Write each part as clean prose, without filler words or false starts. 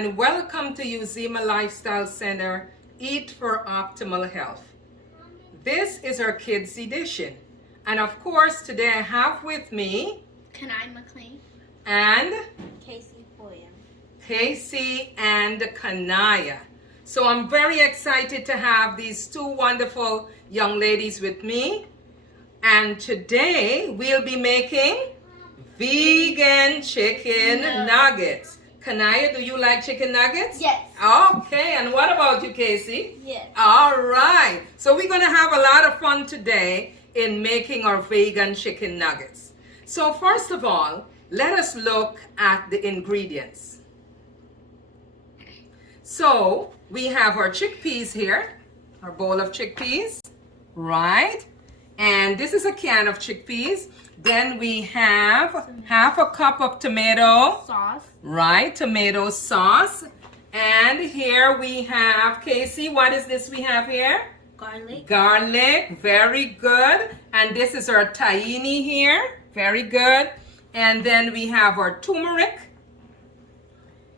and welcome to Uzima Lifestyle Center, Eat for Optimal Health. This is our kids edition. And of course, today I have with me Kanai McLean and Casey Boyer. Casey and Kanaya. So I'm very excited to have these two wonderful young ladies with me. And today we'll be making vegan chicken nuggets. Kanaya, do you like chicken nuggets? Yes. Okay, and what about you, Casey? Yes. All right. So we're going to have a lot of fun today in making our vegan chicken nuggets. So first of all, let us look at the ingredients. So we have our chickpeas here, our bowl of chickpeas, right? And this is a can of chickpeas. Then we have half a cup of tomato Sauce. right? Tomato sauce. And here we have, Casey, what is this we have here? Garlic. Garlic, very good. And this is our tahini here, very good. And then we have our turmeric.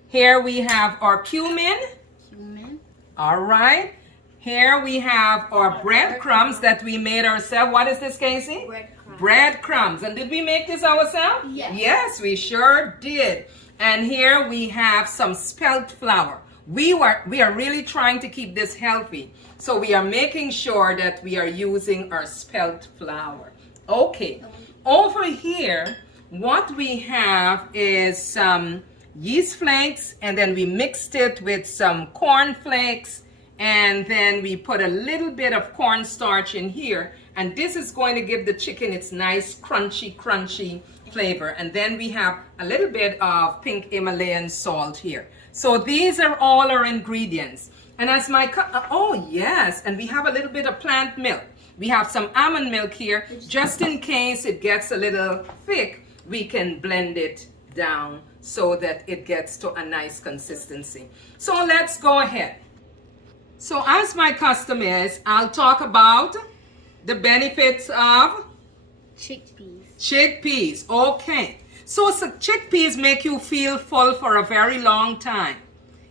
Here we have our cumin. Cumin. All right. Here we have our breadcrumbs that we made ourselves. What is this, Casey? Breadcrumbs. Breadcrumbs. And did we make this ourselves? Yes. Yes, we sure did. And here we have some spelt flour. We are really trying to keep this healthy. So we are making sure that we are using our spelt flour. Okay. Over here, what we have is some yeast flakes, and then we mixed it with some corn flakes, and then we put a little bit of cornstarch in here, and this is going to give the chicken its nice crunchy flavor. And then we have a little bit of pink Himalayan salt here. So these are all our ingredients. And as oh yes, and we have a little bit of plant milk. We have some almond milk here, just in case it gets a little thick, we can blend it down so that it gets to a nice consistency. So let's go ahead. So as my custom is, I'll talk about the benefits of Chickpeas. chickpeas. Okay. So chickpeas make you feel full for a very long time.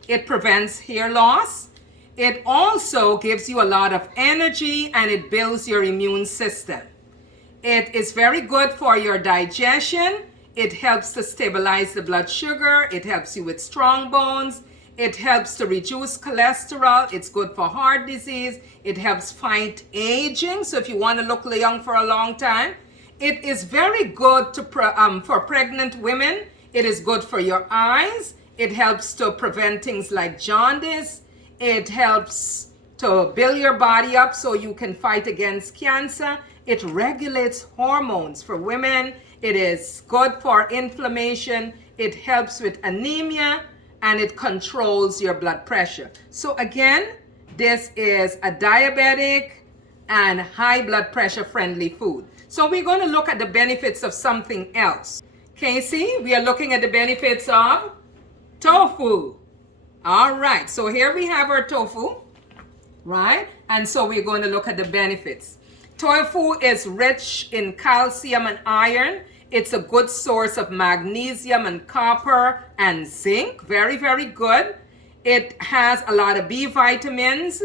It prevents hair loss. It also gives you a lot of energy, and it builds your immune system. It is very good for your digestion. It helps to stabilize the blood sugar. It helps you with strong bones. It helps to reduce cholesterol. It's good for heart disease. It helps fight aging. So if you want to look young for a long time, it is very good to for pregnant women. It is good for your eyes. It helps to prevent things like jaundice. It helps to build your body up so you can fight against cancer. It regulates hormones for women. It is good for inflammation. It helps with anemia, and it controls your blood pressure. So again, this is a diabetic and high blood pressure friendly food. So we're going to look at the benefits of something else. Casey, we are looking at the benefits of tofu. All right, so here we have our tofu, right? And so we're going to look at the benefits. Tofu is rich in calcium and iron. It's a good source of magnesium and copper and zinc. Very, very good. It has a lot of B vitamins.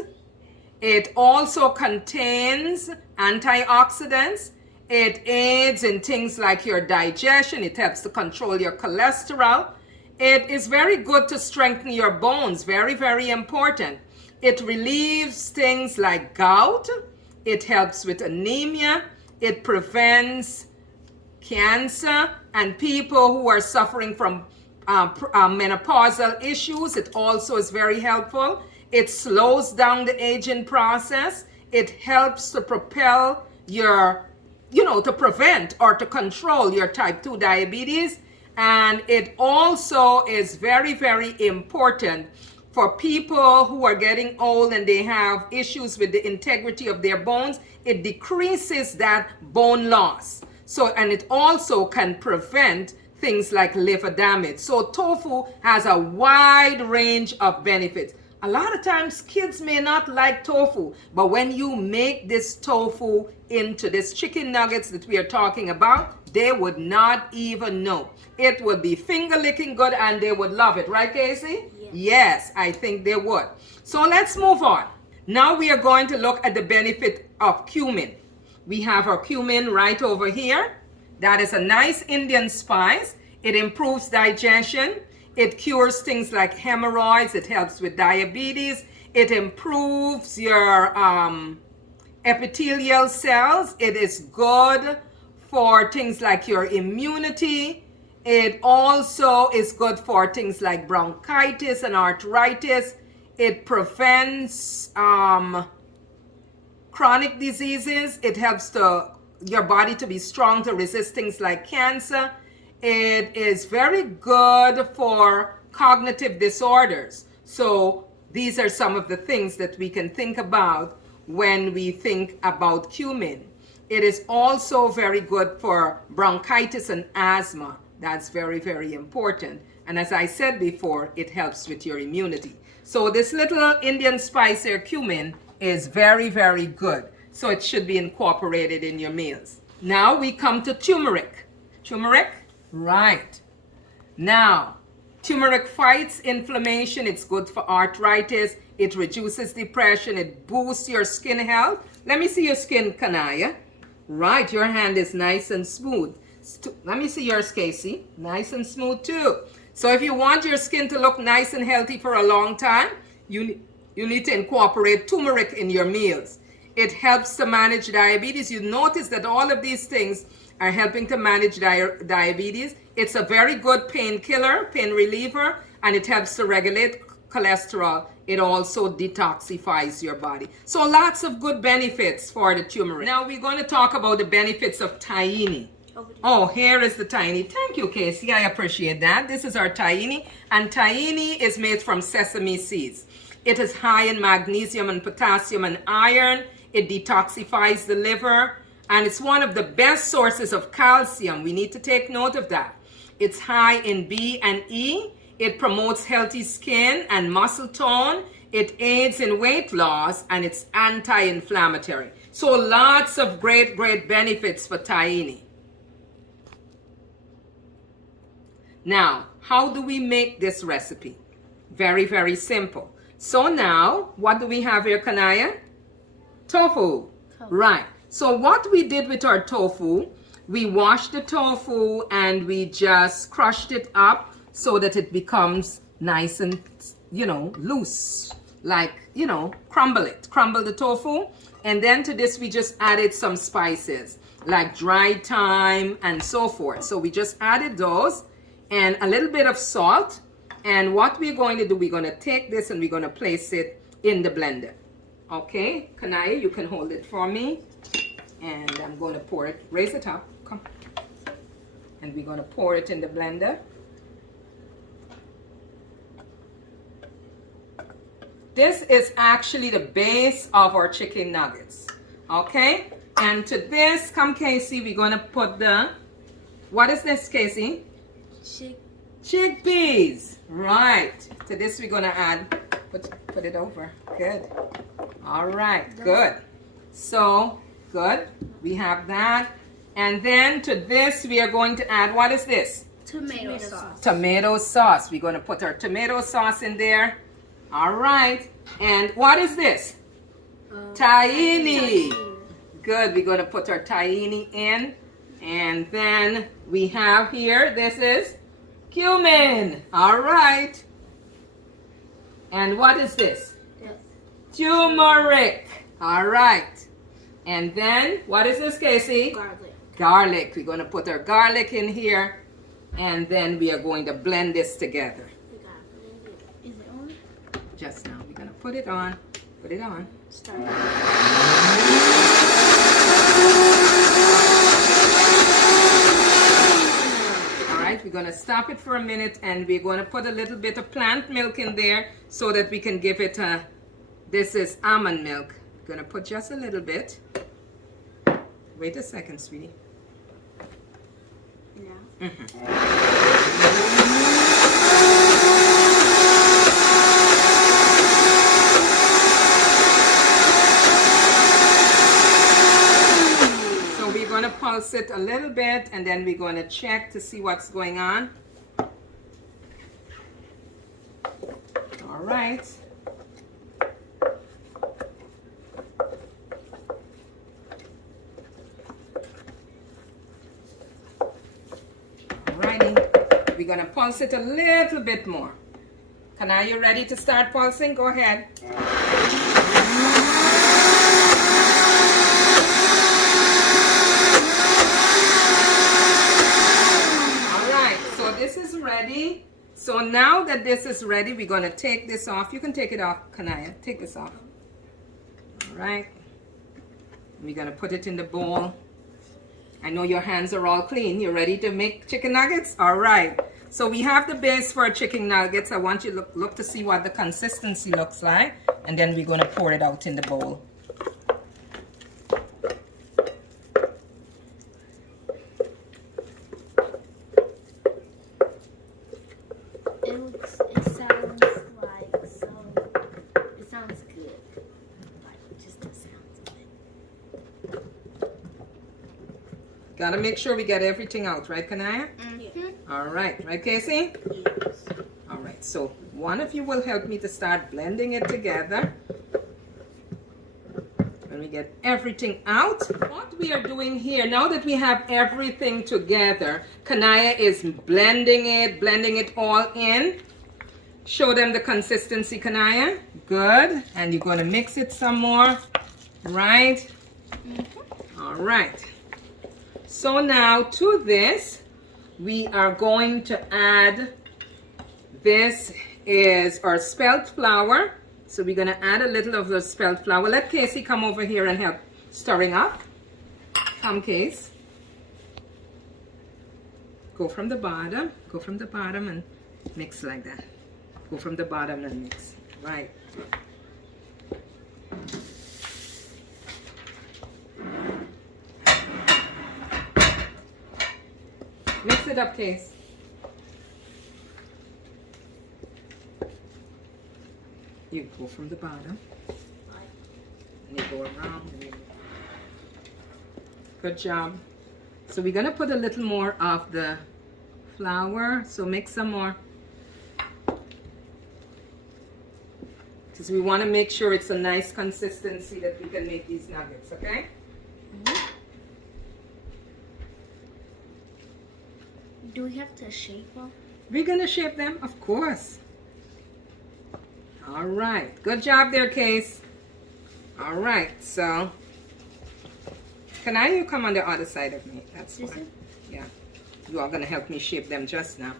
It also contains antioxidants. It aids in things like your digestion. It helps to control your cholesterol. It is very good to strengthen your bones. Very, very important. It relieves things like gout. It helps with anemia. It prevents cancer, and people who are suffering from menopausal issues. It also is very helpful. It slows down the aging process. It helps to propel your, to prevent or to control your type 2 diabetes. And it also is very, very important for people who are getting old and they have issues with the integrity of their bones. It decreases that bone loss. So, and it also can prevent things like liver damage. So tofu has a wide range of benefits. A lot of times kids may not like tofu, but when you make this tofu into this chicken nuggets that we are talking about, they would not even know. It would be finger licking good and they would love it. Right, Casey? Yes. Yes, I think they would. So let's move on. Now we are going to look at the benefit of cumin. We have our cumin right over here. That is a nice Indian spice. It improves digestion. It cures things like hemorrhoids. It helps with diabetes. It improves your epithelial cells. It is good for things like your immunity. It also is good for things like bronchitis and arthritis. It prevents chronic diseases. It helps your body to be strong to resist things like cancer. It is very good for cognitive disorders. So these are some of the things that we can think about when we think about cumin. It is also very good for bronchitis and asthma. That's very, very important. And as I said before, it helps with your immunity. So this little Indian spice here, cumin, is very, very good. So it should be incorporated in your meals. Now we come to turmeric. Turmeric? Right. Now, turmeric fights inflammation. It's good for arthritis. It reduces depression. It boosts your skin health. Let me see your skin, Kanaya. Right, your hand is nice and smooth. Let me see yours, Casey. Nice and smooth too. So if you want your skin to look nice and healthy for a long time, you need to incorporate turmeric in your meals. It helps to manage diabetes. You notice that all of these things are helping to manage diabetes. It's a very good painkiller, pain reliever, and it helps to regulate cholesterol. It also detoxifies your body. So lots of good benefits for the turmeric. Now we're going to talk about the benefits of tahini. Oh, here is the tahini. Thank you, Casey. I appreciate that. This is our tahini, and tahini is made from sesame seeds. It is high in magnesium and potassium and iron. It detoxifies the liver, and it's one of the best sources of calcium. We need to take note of that. It's high in B and E. It promotes healthy skin and muscle tone. It aids in weight loss, and it's anti-inflammatory. So lots of great, great benefits for tahini. Now, how do we make this recipe? Very, very simple. So now, what do we have here, Kanaya? Tofu. Right. So what we did with our tofu, we washed the tofu and we just crushed it up so that it becomes nice and, loose. Like, crumble the tofu. And then to this, we just added some spices like dried thyme and so forth. So we just added those and a little bit of salt. And what we're going to do, we're going to take this and we're going to place it in the blender. Okay, Kanaya, you can hold it for me. And I'm going to pour it, raise it up, come. And we're going to pour it in the blender. This is actually the base of our chicken nuggets. Okay, and to this, come Casey, we're going to put what is this, Casey? Chickpeas. Right. To this we're going to add, put it over. Good. All right. Good. So, good. We have that. And then to this we are going to add, what is this? Tomato sauce. Tomato sauce. We're going to put our tomato sauce in there. All right. And what is this? Tahini. Good. We're going to put our tahini in. And then we have here, this is cumin. All right. And what is this? Turmeric. All right. And then, what is this, Casey? Garlic. Garlic. We're going to put our garlic in here. And then we are going to blend this together. Is it on? Just now. We're going to put it on. Put it on. Start. We're going to stop it for a minute and we're going to put a little bit of plant milk in there so that we can give it this is almond milk. We're going to put just a little bit. Wait a second, sweetie. Yeah. So we're going to pulse it a little bit and then we're going to check to see what's going on. All right. Alrighty. We're gonna pulse it a little bit more. Are you ready to start pulsing? Go ahead. Alright, so this is ready. So now that this is ready, we're gonna take this off. You can take it off, Kanaya. Take this off. Alright. We're gonna put it in the bowl. I know your hands are all clean. You ready to make chicken nuggets? All right. So we have the base for chicken nuggets. I want you to look to see what the consistency looks like. And then we're going to pour it out in the bowl. It sounds like it sounds good. Like just the sounds of it. Gotta make sure we get everything out, right, Kanaya? Mm-hmm. All right, Casey? Yes. All right, so one of you will help me to start blending it together. When we get everything out, what we are doing here, now that we have everything together, Kanaya is blending it all in. Show them the consistency, Kanaya. Good. And you're going to mix it some more, right? Mm-hmm. All right. So now to this, we are going to add, this is our spelt flour. So we're going to add a little of the spelt flour. Let Casey come over here and help stirring up. Come, Case. Go from the bottom. Go from the bottom and mix like that. Go from the bottom and mix. Right. Mix it up, Case. You go from the bottom. And you go around. And you... Good job. So we're going to put a little more of the flour. So mix some more. Because we want to make sure it's a nice consistency that we can make these nuggets, okay? Mm-hmm. Do we have to shape them? We're going to shape them, of course. All right. Good job there, Case. All right. So, can you come on the other side of me? That's fine. Yeah. You are going to help me shape them just now.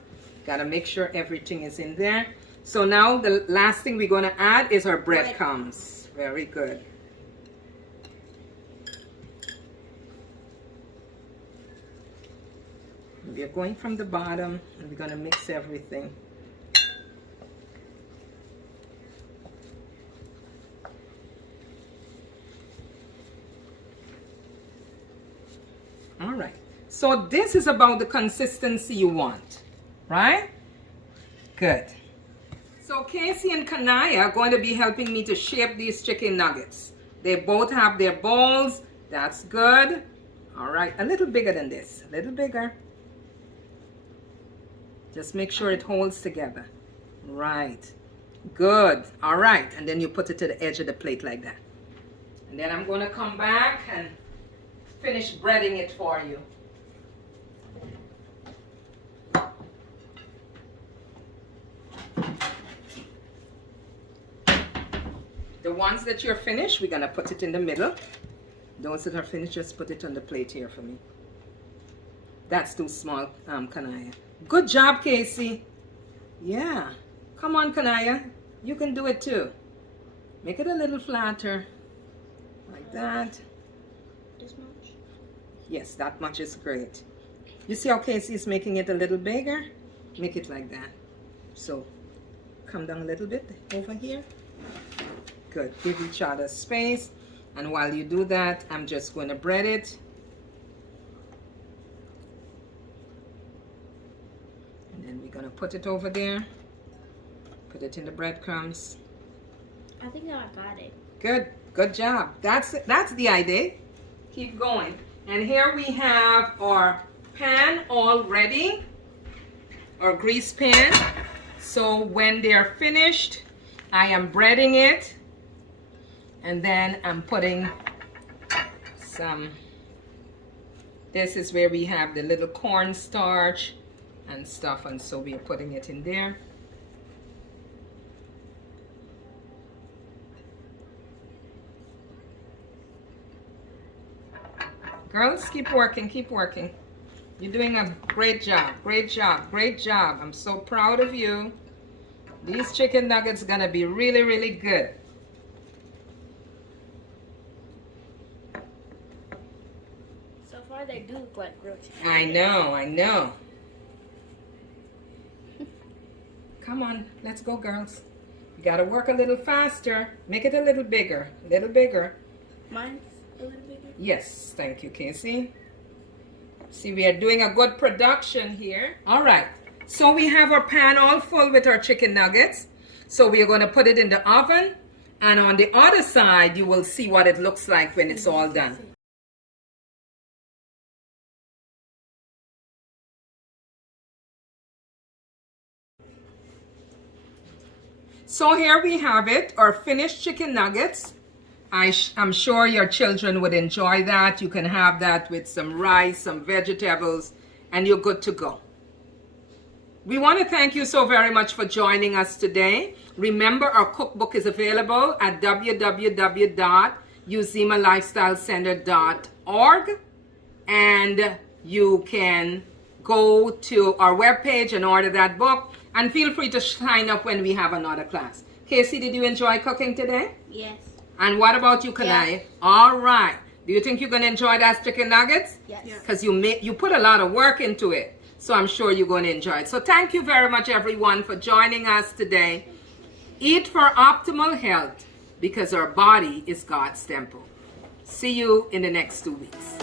Got to make sure everything is in there. So now the last thing we're going to add is our breadcrumbs. Very good. We are going from the bottom and we're going to mix everything. All right. So this is about the consistency you want, right? Good. So Casey and Kanaya are going to be helping me to shape these chicken nuggets. They both have their bowls. That's good. All right. A little bigger than this. A little bigger. Just make sure it holds together. Right. Good. All right. And then you put it to the edge of the plate like that. And then I'm going to come back and finish breading it for you. The ones that you're finished, we're going to put it in the middle. Those that are finished, just put it on the plate here for me. That's too small, Kanaya. Good job, Casey. Yeah. Come on, Kanaya. You can do it too. Make it a little flatter. Like that. This much? Yes, that much is great. You see how Casey is making it a little bigger? Make it like that. So, come down a little bit over here. Good. Give each other space. And while you do that, I'm just going to bread it. And then we're going to put it over there. Put it in the breadcrumbs. I think I got it. Good. Good job. That's the idea. Keep going. And here we have our pan all ready. Our grease pan. So when they're finished, I am breading it, and then I'm putting some, this is where we have the little cornstarch and stuff, and so we're putting it in there. Girls, keep working, keep working. You're doing a great job, great job, great job. I'm so proud of you. These chicken nuggets are gonna be really, really good. So far, they do look like grilled chicken. I know, I know. Come on, let's go, girls. You gotta work a little faster. Make it a little bigger, a little bigger. Mine's a little bigger. Yes, thank you, Casey. See, we are doing a good production here. All right, so we have our pan all full with our chicken nuggets. So we are going to put it in the oven, and on the other side, you will see what it looks like when it's all done. So here we have it, our finished chicken nuggets. I'm sure your children would enjoy that. You can have that with some rice, some vegetables, and you're good to go. We want to thank you so very much for joining us today. Remember, our cookbook is available at www.uzimalifestylecenter.org, and you can go to our webpage and order that book, and feel free to sign up when we have another class. Casey, did you enjoy cooking today? Yes. And what about you, Kalai? Yeah. All right. Do you think you're going to enjoy that chicken nuggets? Yes. Because you put a lot of work into it. So I'm sure you're going to enjoy it. So thank you very much, everyone, for joining us today. Eat for optimal health, because our body is God's temple. See you in the next 2 weeks.